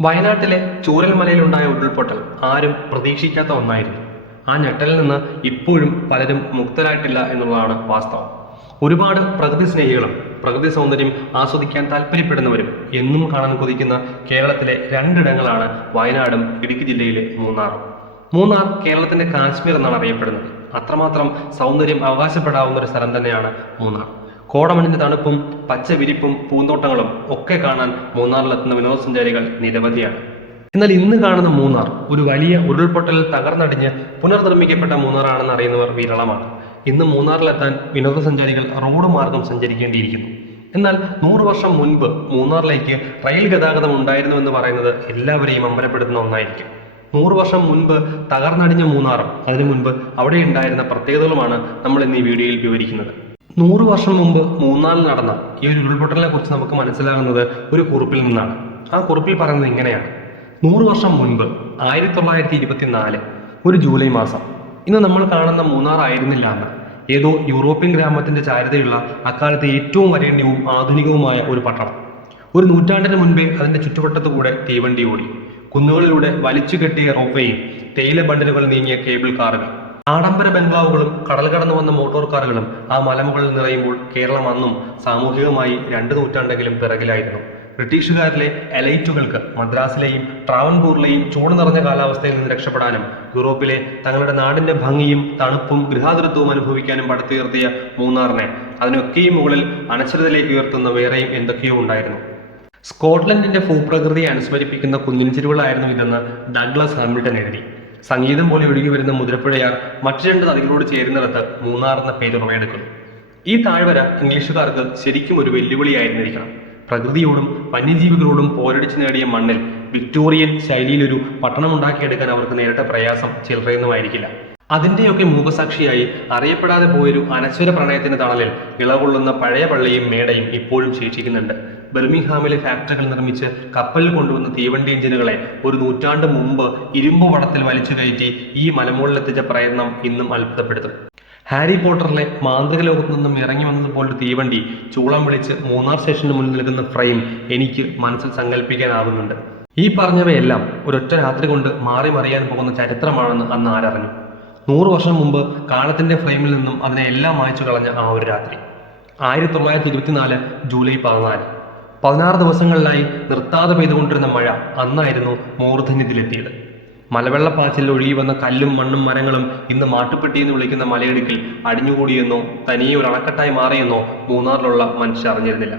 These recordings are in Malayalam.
വയനാട്ടിലെ ചൂരൽമലയിലുണ്ടായ ഉരുൾപൊട്ടൽ ആരും പ്രതീക്ഷിക്കാത്ത ഒന്നായിരുന്നു. ആ ഞെട്ടലിൽ നിന്ന് ഇപ്പോഴും പലരും മുക്തരായിട്ടില്ല എന്നുള്ളതാണ് വാസ്തവം. ഒരുപാട് പ്രകൃതി സ്നേഹികളും പ്രകൃതി സൗന്ദര്യം ആസ്വദിക്കാൻ താല്പര്യപ്പെടുന്നവരും എന്നും കാണാൻ കൊതിക്കുന്ന കേരളത്തിലെ രണ്ടിടങ്ങളാണ് വയനാടും ഇടുക്കി ജില്ലയിലെ മൂന്നാറും. മൂന്നാർ കേരളത്തിന്റെ കാശ്മീർ എന്നാണ് അറിയപ്പെടുന്നത്. അത്രമാത്രം സൗന്ദര്യം അവകാശപ്പെടാവുന്ന ഒരു സ്ഥലം തന്നെയാണ് മൂന്നാർ. കോടമഞ്ഞിന്റെ തണുപ്പും പച്ചവിരിപ്പും പൂന്തോട്ടങ്ങളും ഒക്കെ കാണാൻ മൂന്നാറിലെത്തുന്ന വിനോദസഞ്ചാരികൾ നിരവധിയാണ്. എന്നാൽ ഇന്ന് കാണുന്ന മൂന്നാർ ഒരു വലിയ ഉരുൾപൊട്ടലിൽ തകർന്നടിഞ്ഞ് പുനർനിർമ്മിക്കപ്പെട്ട മൂന്നാറാണെന്ന് അറിയുന്നവർ വിരളമാണ്. ഇന്ന് മൂന്നാറിലെത്താൻ വിനോദസഞ്ചാരികൾ റോഡ് മാർഗം സഞ്ചരിക്കേണ്ടിയിരിക്കുന്നു. എന്നാൽ നൂറ് വർഷം മുൻപ് മൂന്നാറിലേക്ക് റെയിൽ ഗതാഗതം ഉണ്ടായിരുന്നു എന്ന് പറയുന്നത് എല്ലാവരെയും അമ്പരപ്പെടുത്തുന്ന ഒന്നായിരിക്കും. നൂറ് വർഷം മുൻപ് തകർന്നടിഞ്ഞ മൂന്നാറും അതിനു മുൻപ് അവിടെ ഉണ്ടായിരുന്ന പ്രത്യേകതകളുമാണ് നമ്മൾ ഇന്ന് ഈ വീഡിയോയിൽ വിവരിക്കുന്നത്. നൂറ് വർഷം മുമ്പ് മൂന്നാറിൽ നടന്ന ഈ ഒരു ഉരുൾപൊട്ടലിനെ കുറിച്ച് നമുക്ക് മനസ്സിലാകുന്നത് ഒരു കുറിപ്പിൽ നിന്നാണ്. ആ കുറിപ്പിൽ പറയുന്നത് ഇങ്ങനെയാണ്. നൂറ് വർഷം മുൻപ് ആയിരത്തി തൊള്ളായിരത്തി ഇരുപത്തി നാല് ഒരു ജൂലൈ മാസം ഇന്ന് നമ്മൾ കാണുന്ന മൂന്നാർ ആയിരുന്നില്ല അന്ന് ഏതോ യൂറോപ്യൻ ഗ്രാമത്തിന്റെ ചാരിതയുള്ള അക്കാലത്തെ ഏറ്റവും വരേണ്യവും ആധുനികവുമായ ഒരു പട്ടണം. ഒരു നൂറ്റാണ്ടിന് മുൻപേ അതിന്റെ ചുറ്റുവട്ടത്തു കൂടെ തീവണ്ടി ഓടി. കുന്നുകളിലൂടെ വലിച്ചു കെട്ടിയ റോപ്പയും തേയില ബണ്ടിലുകൾ നീങ്ങിയ കേബിൾ കാറുകൾ. ആഡംബര ബംഗ്ലാവുകളും കടൽ കടന്നു വന്ന മോട്ടോർ കാറുകളും ആ മലമുകളിൽ നിറയുമ്പോൾ കേരളം അന്നും സാമൂഹികമായി രണ്ട് നൂറ്റാണ്ടെങ്കിലും പിറകിലായിരുന്നു. ബ്രിട്ടീഷുകാരിലെ എലൈറ്റുകൾക്ക് മദ്രാസിലെയും ട്രാവൻകൂറിലെയും ചൂട് നിറഞ്ഞ കാലാവസ്ഥയിൽ നിന്ന് രക്ഷപ്പെടാനും യൂറോപ്പിലെ തങ്ങളുടെ നാടിന്റെ ഭംഗിയും തണുപ്പും ഗൃഹാതുരത്വവും അനുഭവിക്കാനും പടുത്തുയർത്തിയ മൂന്നാറിനെ അതിനൊക്കെയും മുകളിൽ അനശ്വരതയിലേക്ക് ഉയർത്തുന്ന വേറെയും എന്തൊക്കെയോ ഉണ്ടായിരുന്നു. സ്കോട്ട്ലൻഡിന്റെ ഭൂപ്രകൃതിയെ അനുസ്മരിപ്പിക്കുന്ന കുന്നിൻ ചെരുവുകളായിരുന്നു ഇതെന്ന് ഡഗ്ലസ് ഹാമിൽട്ടൺ എഴുതി. സംഗീതം പോലെ ഒഴുകി വരുന്ന മുതിരപ്പുഴയാർ മറ്റു രണ്ട് നദികളോട് ചേരുന്നിടത്ത് മൂന്നാർ എന്ന പേര് ഉറവയെടുക്കുന്നു ഈ താഴ്വര ഇംഗ്ലീഷുകാർക്ക് ശരിക്കും ഒരു വെല്ലുവിളിയായിരുന്നിരിക്കണം. പ്രകൃതിയോടും വന്യജീവികളോടും പോരടിച്ചു നേടിയ മണ്ണിൽ വിക്ടോറിയൻ ശൈലിയിലൊരു പട്ടണം ഉണ്ടാക്കിയെടുക്കാൻ അവർക്ക് നേരിട്ട പ്രയാസം ചിലറയൊന്നുമായിരിക്കില്ല അതിന്റെയൊക്കെ മൂകസാക്ഷിയായി അറിയപ്പെടാതെ പോയൊരു അനശ്വര പ്രണയത്തിന്റെ തണലിൽ ഇളകൊള്ളുന്ന പഴയ പള്ളിയും മേടയും ഇപ്പോഴും ശേഷിക്കുന്നുണ്ട്. ബെർമിംഗ്ഹാമിലെ ഫാക്ടറികൾ നിർമ്മിച്ച് കപ്പലിൽ കൊണ്ടുവന്ന തീവണ്ടി എഞ്ചിനുകളെ ഒരു നൂറ്റാണ്ട് മുമ്പ് ഇരുമ്പ് വടത്തിൽ വലിച്ചു കയറ്റി ഈ മലമുകളിലെത്തിച്ച പ്രയത്നം ഇന്നും അത്ഭുതപ്പെടുത്തും. ഹാരി പോട്ടറിലെ മാന്ത്രിക ലോകത്തു നിന്നും ഇറങ്ങി വന്നതുപോലൊരു തീവണ്ടി ചൂളം വിളിച്ച് മൂന്നാർ സ്റ്റേഷന് മുന്നിൽ നിൽക്കുന്ന ഫ്രെയിം എനിക്ക് മനസ്സിൽ സങ്കല്പിക്കാനാകുന്നുണ്ട് ഈ പറഞ്ഞവയെല്ലാം ഒരൊറ്റ രാത്രി കൊണ്ട് മാറി മറിയാൻ പോകുന്ന ചരിത്രമാണെന്ന് അന്ന് ആരറിഞ്ഞു. നൂറ് വർഷം മുമ്പ് കാലത്തിന്റെ ഫ്രെയിമിൽ നിന്നും അതിനെ എല്ലാം മായ്ച്ചു കളഞ്ഞ ആ ഒരു രാത്രി. ആയിരത്തി തൊള്ളായിരത്തി ഇരുപത്തിനാല് ജൂലൈ പതിനാല്. പതിനാറ് ദിവസങ്ങളിലായി നിർത്താതെ പെയ്തുകൊണ്ടിരുന്ന മഴ അന്നായിരുന്നു മൂർധന്യത്തിലെത്തിയത്. മലവെള്ളപ്പാച്ചിൽ ഒഴുകി വന്ന കല്ലും മണ്ണും മരങ്ങളും ഇന്ന് മാട്ടുപ്പെട്ടി എന്ന് വിളിക്കുന്ന മലയിടുക്കിൽ അടിഞ്ഞുകൂടിയെന്നോ തനിയെ ഒരു അണക്കെട്ടായി മാറിയെന്നോ മൂന്നാറിലുള്ള മനുഷ്യർ അറിഞ്ഞിരുന്നില്ല.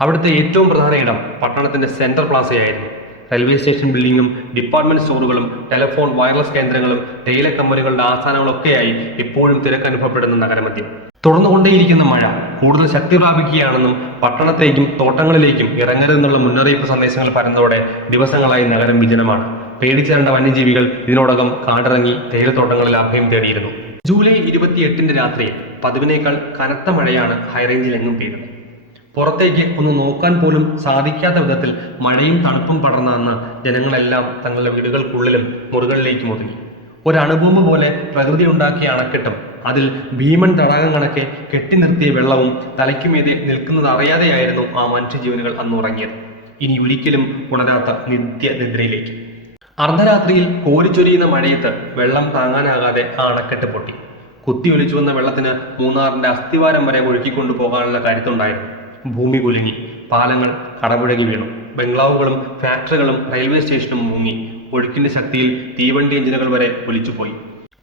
അവിടുത്തെ ഏറ്റവും പ്രധാന ഇടം പട്ടണത്തിന്റെ സെൻട്രൽ പ്ലാസയായിരുന്നു. റെയിൽവേ സ്റ്റേഷൻ ബിൽഡിങ്ങും ഡിപ്പാർട്ട്മെന്റ് സ്റ്റോറുകളും ടെലിഫോൺ വയർലെസ് കേന്ദ്രങ്ങളും തേയില കമ്പനികളുടെ ആസ്ഥാനങ്ങളൊക്കെയായി ഇപ്പോഴും തിരക്കനുഭവപ്പെടുന്ന നഗരമധ്യം. തുടർന്നുകൊണ്ടേയിരിക്കുന്ന മഴ കൂടുതൽ ശക്തി പ്രാപിക്കുകയാണെന്നും പട്ടണത്തേക്കും തോട്ടങ്ങളിലേക്കും ഇറങ്ങരുതെന്നുള്ള മുന്നറിയിപ്പ് സന്ദേശങ്ങൾ പരന്നതോടെ ദിവസങ്ങളായി നഗരം വിജനമാണ്. പേടിച്ചേണ്ട വന്യജീവികൾ ഇതിനോടകം കാടിറങ്ങി തേയിലത്തോട്ടങ്ങളിൽ അഭയം തേടിയിരുന്നു. ജൂലൈ ഇരുപത്തിയെട്ടിന്റെ രാത്രി പതിവിനേക്കാൾ കനത്ത മഴയാണ് ഹൈറേഞ്ചിൽ എങ്ങും പെയ്തത്. പുറത്തേക്ക് ഒന്ന് നോക്കാൻ പോലും സാധിക്കാത്ത വിധത്തിൽ മഴയും തണുപ്പും പടർന്ന അന്ന് ജനങ്ങളെല്ലാം തങ്ങളുടെ വീടുകൾക്കുള്ളിലും മുറികളിലേക്കും ഒതുങ്ങി. ഒരു അണുഭൂമി പോലെ പ്രകൃതി ഉണ്ടാക്കിയ അണക്കെട്ടും അതിൽ ഭീമൻ തടാകം കണക്കെ കെട്ടി നിർത്തിയ വെള്ളവും തലയ്ക്കുമീതെ നിൽക്കുന്നത് അറിയാതെയായിരുന്നു ആ മനുഷ്യജീവനുകൾ അന്ന് ഉറങ്ങിയത്. ഇനി ഒരിക്കലും ഉണരാത്ത നിത്യ നിദ്രയിലേക്ക് അർദ്ധരാത്രിയിൽ കോരിച്ചൊരിയുന്ന മഴയത്ത് വെള്ളം താങ്ങാനാകാതെ ആ അണക്കെട്ട് പൊട്ടി. കുത്തി ഒലിച്ചു വന്ന വെള്ളത്തിന് മൂന്നാറിന്റെ അസ്ഥിവാരം വരെ ഒഴുക്കിക്കൊണ്ടു പോകാനുള്ള കരുത്തുണ്ടായിരുന്നു ഭൂമി കുലുങ്ങി പാലങ്ങൾ കടപുഴകി വീണു ബംഗ്ലാവുകളും ഫാക്ടറികളും റെയിൽവേ സ്റ്റേഷനും മുങ്ങി ഒഴുക്കിന്റെ ശക്തിയിൽ തീവണ്ടി എഞ്ചിനുകൾ വരെ ഒലിച്ചുപോയി.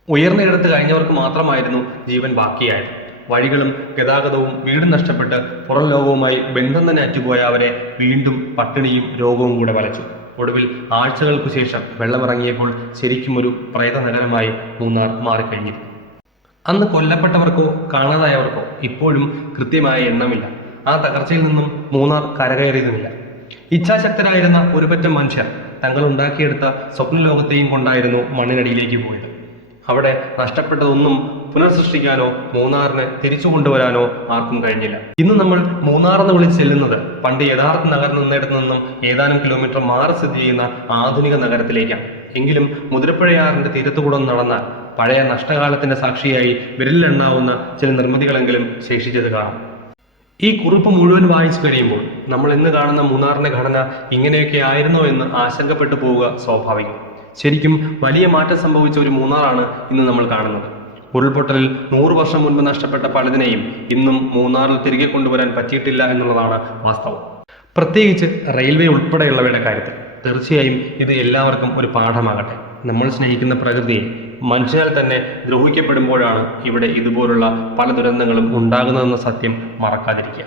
ഉയർന്നയിടത്ത് കഴിഞ്ഞവർക്ക് മാത്രമായിരുന്നു ജീവൻ ബാക്കിയായത്. വഴികളും ഗതാഗതവും വീടും നഷ്ടപ്പെട്ട് പുറം ലോകവുമായി ബന്ധം തന്നെ അറ്റുപോയ അവരെ വീണ്ടും പട്ടിണിയും രോഗവും കൂടെ വലച്ചു. ഒടുവിൽ ആഴ്ചകൾക്കു ശേഷം വെള്ളമിറങ്ങിയപ്പോൾ ശരിക്കും ഒരു പ്രേത നഗരമായി മൂന്നാർ മാറിക്കഴിഞ്ഞിരുന്നു. അന്ന് കൊല്ലപ്പെട്ടവർക്കോ കാണാതായവർക്കോ ഇപ്പോഴും കൃത്യമായ എണ്ണമില്ല. ആ തകർച്ചയിൽ നിന്നും മൂന്നാർ കരകയറിയതുമില്ല. ഇച്ഛാശക്തരായിരുന്ന ഒരുപറ്റം മനുഷ്യർ തങ്ങൾ ഉണ്ടാക്കിയെടുത്ത സ്വപ്നലോകത്തെയും കൊണ്ടായിരുന്നു മണ്ണിനടിയിലേക്ക് പോയത്. അവിടെ നഷ്ടപ്പെട്ടതൊന്നും പുനർസൃഷ്ടിക്കാനോ മൂന്നാറിനെ തിരിച്ചു കൊണ്ടുവരാനോ ആർക്കും കഴിഞ്ഞില്ല. ഇന്ന് നമ്മൾ മൂന്നാറെന്ന് വിളിച്ച് ചെല്ലുന്നത് പണ്ട് യഥാർത്ഥ നഗരം നിന്നിടത്ത് നിന്നും ഏതാനും കിലോമീറ്റർ മാറി സ്ഥിതി ചെയ്യുന്ന ആധുനിക നഗരത്തിലേക്കാണ്. എങ്കിലും മുതിരപ്പുഴയാറിന്റെ തീരത്തുകൂടെ നടന്നാൽ പഴയ നഷ്ടകാലത്തിന്റെ സാക്ഷിയായി വിരലിലെണ്ണാവുന്ന ചില നിർമ്മിതികളെങ്കിലും ശേഷിച്ചത് കാണാം. ഈ കുറിപ്പ് മുഴുവൻ വായിച്ചു കഴിയുമ്പോൾ നമ്മൾ ഇന്ന് കാണുന്ന മൂന്നാറിന്റെ ഘടന ഇങ്ങനെയൊക്കെ ആയിരുന്നോ എന്ന് ആശങ്കപ്പെട്ടു പോവുക സ്വാഭാവികം. ശരിക്കും വലിയ മാറ്റം സംഭവിച്ച ഒരു മൂന്നാറാണ് ഇന്ന് നമ്മൾ കാണുന്നത്. ഉരുൾപൊട്ടലിൽ നൂറ് വർഷം മുൻപ് നഷ്ടപ്പെട്ട പലതിനെയും ഇന്നും മൂന്നാറിൽ തിരികെ കൊണ്ടുവരാൻ പറ്റിയിട്ടില്ല എന്നുള്ളതാണ് വാസ്തവം. പ്രത്യേകിച്ച് റെയിൽവേ ഉൾപ്പെടെയുള്ളവയുടെ കാര്യത്തിൽ തീർച്ചയായും ഇത് എല്ലാവർക്കും ഒരു പാഠമാകട്ടെ. നമ്മൾ സ്നേഹിക്കുന്ന പ്രകൃതിയെ മനുഷ്യനാൽ തന്നെ ദ്രോഹിക്കപ്പെടുമ്പോഴാണ് ഇവിടെ ഇതുപോലുള്ള പല ദുരന്തങ്ങളും ഉണ്ടാകുന്നതെന്ന സത്യം മറക്കാതിരിക്കുക.